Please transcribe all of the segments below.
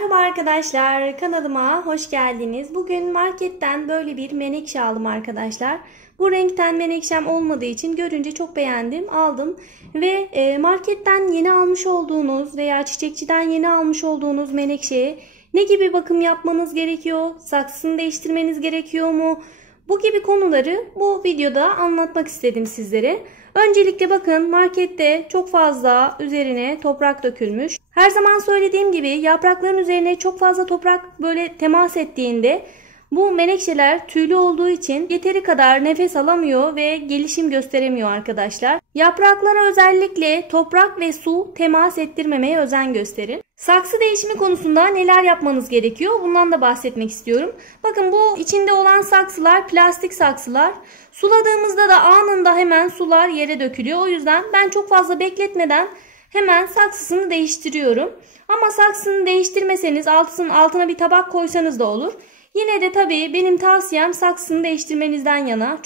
Merhaba arkadaşlar, kanalıma hoş geldiniz. Bugün marketten böyle bir menekşe aldım arkadaşlar. Bu renkten menekşem olmadığı için görünce çok beğendim, aldım. Ve marketten yeni almış olduğunuz veya çiçekçiden yeni almış olduğunuz menekşeye ne gibi bakım yapmanız gerekiyor? Saksısını değiştirmeniz gerekiyor mu? Bu gibi konuları bu videoda anlatmak istedim sizlere. Öncelikle bakın, markette çok fazla üzerine toprak dökülmüş. Her zaman söylediğim gibi yaprakların üzerine çok fazla toprak böyle temas ettiğinde bu menekşeler tüylü olduğu için yeteri kadar nefes alamıyor ve gelişim gösteremiyor arkadaşlar. Yapraklara özellikle toprak ve su temas ettirmemeye özen gösterin. Saksı değişimi konusunda neler yapmanız gerekiyor? Bundan da bahsetmek istiyorum. Bakın, bu içinde olan saksılar plastik saksılar. Suladığımızda da anında hemen sular yere dökülüyor. O yüzden ben çok fazla bekletmeden hemen saksısını değiştiriyorum. Ama saksısını değiştirmeseniz altına bir tabak koysanız da olur. Yine de tabii benim tavsiyem saksısını değiştirmenizden yana.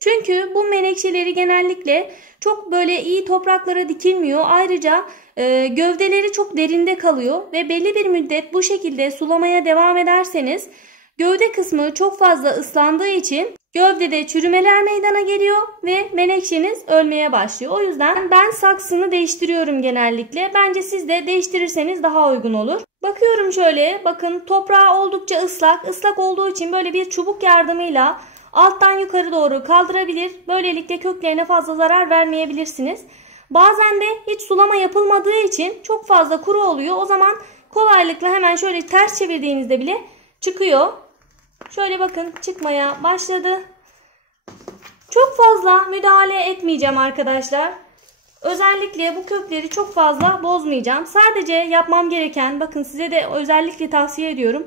Çünkü bu menekşeleri genellikle çok böyle iyi topraklara dikilmiyor. Ayrıca gövdeleri çok derinde kalıyor ve belli bir müddet bu şekilde sulamaya devam ederseniz gövde kısmı çok fazla ıslandığı için gövdede çürümeler meydana geliyor ve menekşeniz ölmeye başlıyor. O yüzden ben saksını değiştiriyorum genellikle. Bence siz de değiştirirseniz daha uygun olur. Bakıyorum şöyle, bakın toprağı oldukça ıslak. Islak olduğu için böyle bir çubuk yardımıyla alttan yukarı doğru kaldırabilir. Böylelikle köklerine fazla zarar vermeyebilirsiniz. Bazen de hiç sulama yapılmadığı için çok fazla kuru oluyor. O zaman kolaylıkla hemen şöyle ters çevirdiğinizde bile çıkıyor. Şöyle bakın, çıkmaya başladı. Çok fazla müdahale etmeyeceğim arkadaşlar. Özellikle bu kökleri çok fazla bozmayacağım. Sadece yapmam gereken, bakın size de özellikle tavsiye ediyorum.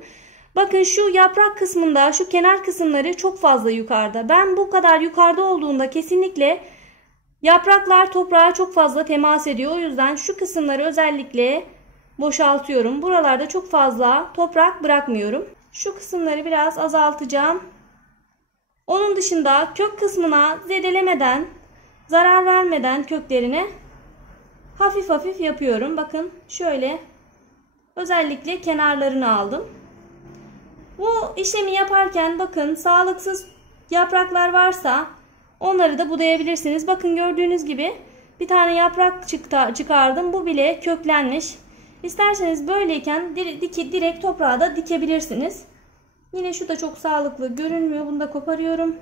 Bakın şu yaprak kısmında, şu kenar kısımları çok fazla yukarıda. Ben bu kadar yukarıda olduğunda kesinlikle yapraklar toprağa çok fazla temas ediyor. O yüzden şu kısımları özellikle boşaltıyorum. Buralarda çok fazla toprak bırakmıyorum. Şu kısımları biraz azaltacağım. Onun dışında kök kısmına zedelemeden, zarar vermeden köklerine hafif hafif yapıyorum. Bakın şöyle özellikle kenarlarını aldım. Bu işlemi yaparken bakın, sağlıksız yapraklar varsa onları da budayabilirsiniz. Bakın, gördüğünüz gibi bir tane yaprak çıkardım. Bu bile köklenmiş. İsterseniz böyleyken direkt toprağa da dikebilirsiniz. Yine şu da çok sağlıklı görünmüyor. Bunu da koparıyorum.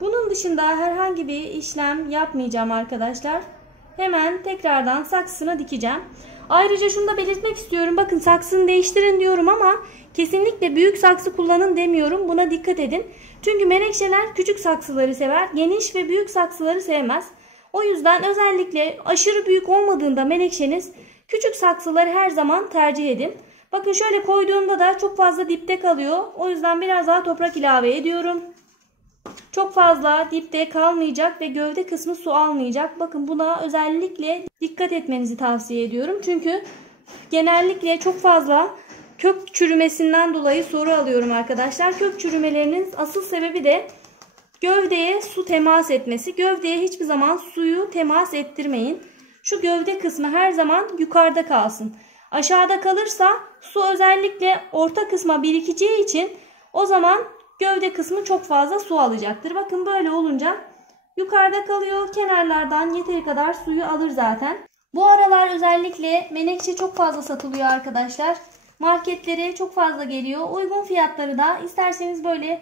Bunun dışında herhangi bir işlem yapmayacağım arkadaşlar. Hemen tekrardan saksısına dikeceğim. Ayrıca şunu da belirtmek istiyorum. Bakın, saksını değiştirin diyorum ama kesinlikle büyük saksı kullanın demiyorum. Buna dikkat edin. Çünkü menekşeler küçük saksıları sever. Geniş ve büyük saksıları sevmez. O yüzden özellikle aşırı büyük olmadığında menekşeniz, küçük saksıları her zaman tercih edin. Bakın şöyle koyduğumda da çok fazla dipte kalıyor. O yüzden biraz daha toprak ilave ediyorum. Çok fazla dipte kalmayacak ve gövde kısmı su almayacak. Bakın, buna özellikle dikkat etmenizi tavsiye ediyorum. Çünkü genellikle çok fazla kök çürümesinden dolayı soru alıyorum arkadaşlar. Kök çürümelerinin asıl sebebi de gövdeye su temas etmesi. Gövdeye hiçbir zaman suyu temas ettirmeyin. Şu gövde kısmı her zaman yukarıda kalsın. Aşağıda kalırsa su özellikle orta kısma birikeceği için o zaman gövde kısmı çok fazla su alacaktır. Bakın, böyle olunca yukarıda kalıyor. Kenarlardan yeteri kadar suyu alır zaten. Bu aralar özellikle menekşe çok fazla satılıyor arkadaşlar. Marketlere çok fazla geliyor. Uygun fiyatları da, isterseniz böyle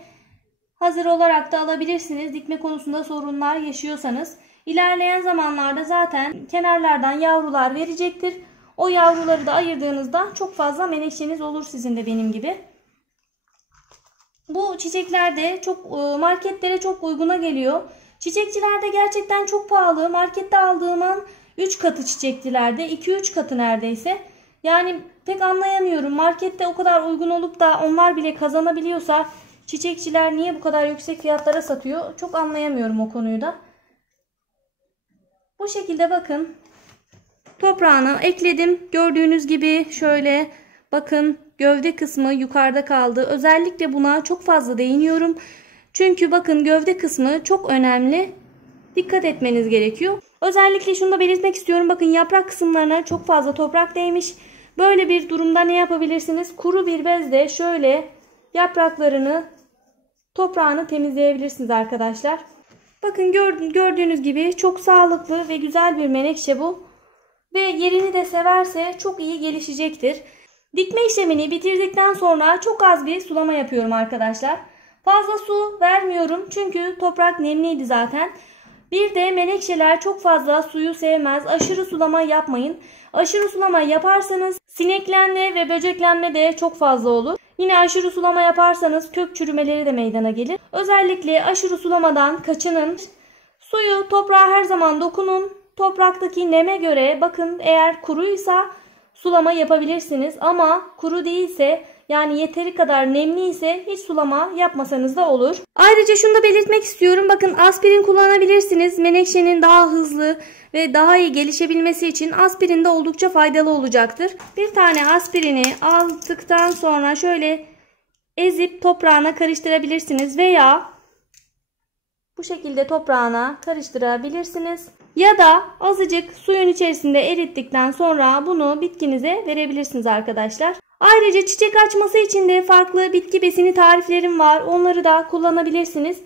hazır olarak da alabilirsiniz. Dikme konusunda sorunlar yaşıyorsanız. İlerleyen zamanlarda zaten kenarlardan yavrular verecektir. O yavruları da ayırdığınızda çok fazla menekşeniz olur, sizin de benim gibi. Bu çiçekler de çok marketlere çok uyguna geliyor. Çiçekçilerde gerçekten çok pahalı. Markette aldığım an 3 katı çiçekçilerde, 2-3 katı neredeyse. Yani pek anlayamıyorum. Markette o kadar uygun olup da onlar bile kazanabiliyorsa çiçekçiler niye bu kadar yüksek fiyatlara satıyor? Çok anlayamıyorum o konuyu da. Bu şekilde bakın, toprağını ekledim. Gördüğünüz gibi şöyle bakın, gövde kısmı yukarıda kaldı. Özellikle buna çok fazla değiniyorum. Çünkü bakın, gövde kısmı çok önemli. Dikkat etmeniz gerekiyor. Özellikle şunu da belirtmek istiyorum. Bakın yaprak kısımlarına çok fazla toprak değmiş. Böyle bir durumda ne yapabilirsiniz? Kuru bir bezle şöyle yapraklarını, toprağını temizleyebilirsiniz arkadaşlar. Bakın gördüğünüz gibi çok sağlıklı ve güzel bir menekşe bu. Ve yerini de severse çok iyi gelişecektir. Dikme işlemini bitirdikten sonra çok az bir sulama yapıyorum arkadaşlar. Fazla su vermiyorum çünkü toprak nemliydi zaten. Bir de menekşeler çok fazla suyu sevmez. Aşırı sulama yapmayın. Aşırı sulama yaparsanız sineklenme ve böceklenme de çok fazla olur. Yine aşırı sulama yaparsanız kök çürümeleri de meydana gelir. Özellikle aşırı sulamadan kaçının. Suyu toprağa her zaman dokunun. Topraktaki neme göre bakın, eğer kuruysa sulama yapabilirsiniz ama kuru değilse, yani yeteri kadar nemli ise hiç sulama yapmasanız da olur. Ayrıca şunu da belirtmek istiyorum. Bakın aspirin kullanabilirsiniz. Menekşenin daha hızlı ve daha iyi gelişebilmesi için aspirin de oldukça faydalı olacaktır. Bir tane aspirini aldıktan sonra şöyle ezip toprağına karıştırabilirsiniz veya bu şekilde toprağına karıştırabilirsiniz. Ya da azıcık suyun içerisinde erittikten sonra bunu bitkinize verebilirsiniz arkadaşlar. Ayrıca çiçek açması için de farklı bitki besini tariflerim var. Onları da kullanabilirsiniz.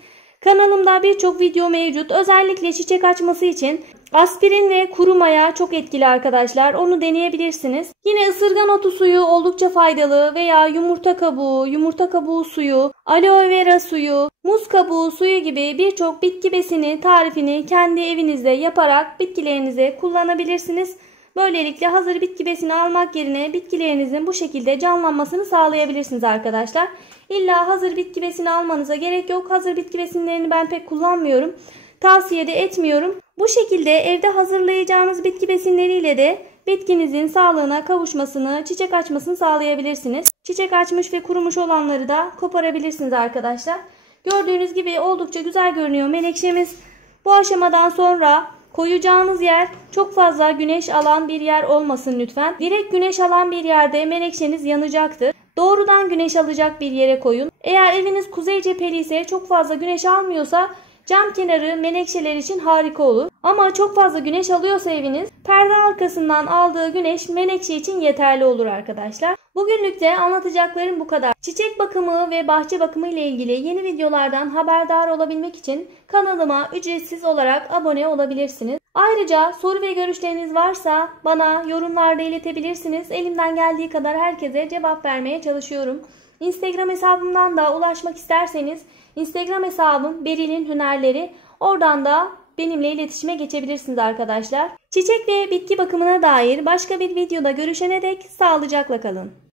Kanalımda birçok video mevcut. Özellikle çiçek açması için aspirin ve kuru maya çok etkili arkadaşlar. Onu deneyebilirsiniz. Yine ısırgan otu suyu oldukça faydalı veya yumurta kabuğu suyu, aloe vera suyu, muz kabuğu suyu gibi birçok bitki besini tarifini kendi evinizde yaparak bitkilerinize kullanabilirsiniz. Böylelikle hazır bitki besini almak yerine bitkilerinizin bu şekilde canlanmasını sağlayabilirsiniz arkadaşlar. İlla hazır bitki besini almanıza gerek yok. Hazır bitki besinlerini ben pek kullanmıyorum. Tavsiye de etmiyorum. Bu şekilde evde hazırlayacağınız bitki besinleriyle de bitkinizin sağlığına kavuşmasını, çiçek açmasını sağlayabilirsiniz. Çiçek açmış ve kurumuş olanları da koparabilirsiniz arkadaşlar. Gördüğünüz gibi oldukça güzel görünüyor menekşemiz. Bu aşamadan sonra koyacağınız yer çok fazla güneş alan bir yer olmasın lütfen. Direkt güneş alan bir yerde menekşeniz yanacaktır. Doğrudan güneş alacak bir yere koyun. Eğer eviniz kuzey cepheli ise, çok fazla güneş almıyorsa cam kenarı menekşeler için harika olur. Ama çok fazla güneş alıyorsa eviniz, perde arkasından aldığı güneş menekşe için yeterli olur arkadaşlar. Bugünlük de anlatacaklarım bu kadar. Çiçek bakımı ve bahçe bakımı ile ilgili yeni videolardan haberdar olabilmek için kanalıma ücretsiz olarak abone olabilirsiniz. Ayrıca soru ve görüşleriniz varsa bana yorumlarda iletebilirsiniz. Elimden geldiği kadar herkese cevap vermeye çalışıyorum. Instagram hesabımdan da ulaşmak isterseniz Instagram hesabım Beril'in Hünerleri. Oradan da benimle iletişime geçebilirsiniz arkadaşlar. Çiçek ve bitki bakımına dair başka bir videoda görüşene dek sağlıcakla kalın.